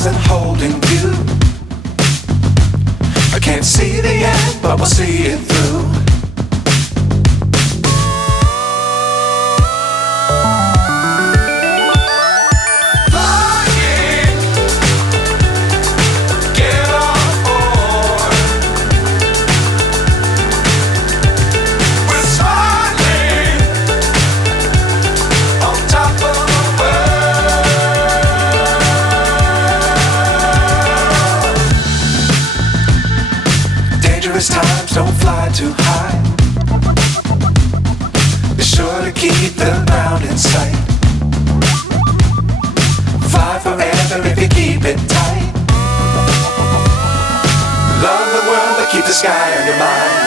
stars and holding you. I can't see the end, but we'll see it through. Times don't fly too high. Be sure to keep the ground in sight. Fly forever if you keep it tight. Love the world but keep the sky on your mind.